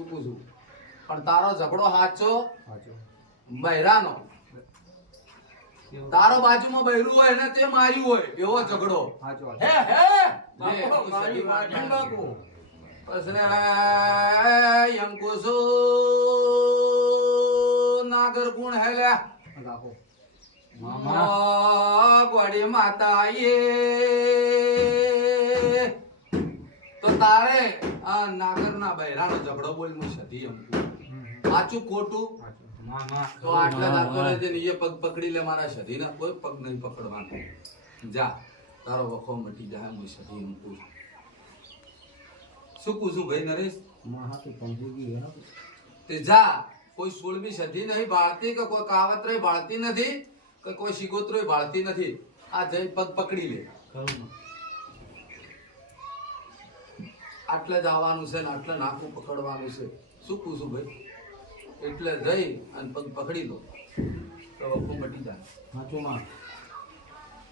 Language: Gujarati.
શું પૂછું પણ તારો ઝઘડો સાચો સાચો બૈરાનો તારો બાજુમાં બૈરું હોય ને તે માર્યું હોય એવો ઝઘડો સાચો હે હે બાપુ મારી વાઢી બાપુ પછી અંકુશો નાગર ગુણ હેલ્યા રાખો ગોડી માતા એ તો તારે આ નાગરના બૈરાનો ઝઘડો બોલ હું સધી અંકુ સાચું ખોટું તો આટલા દાતો રહેજે ને એ પગ પકડી લે મારા સધીના કોઈ પગ નહીં પકડવાનો જા તારો વખો મટી જાય હું સધી અંકુ શું પૂછું ભાઈ નરેશ તે જા કોઈ સોળમી સધી નહીં બાળતી કે કોઈ કાવતરે બાળતી નથી કે કોઈ શિગોતરો બાળતી નથી આ જઈ પગ પકડી લે આટલે જ આવવાનું છે ને આટલે નાકું પકડવાનું છે શું પૂછું ભાઈ એટલે જઈ અને પગ પકડી લો તો વખો મટી જાય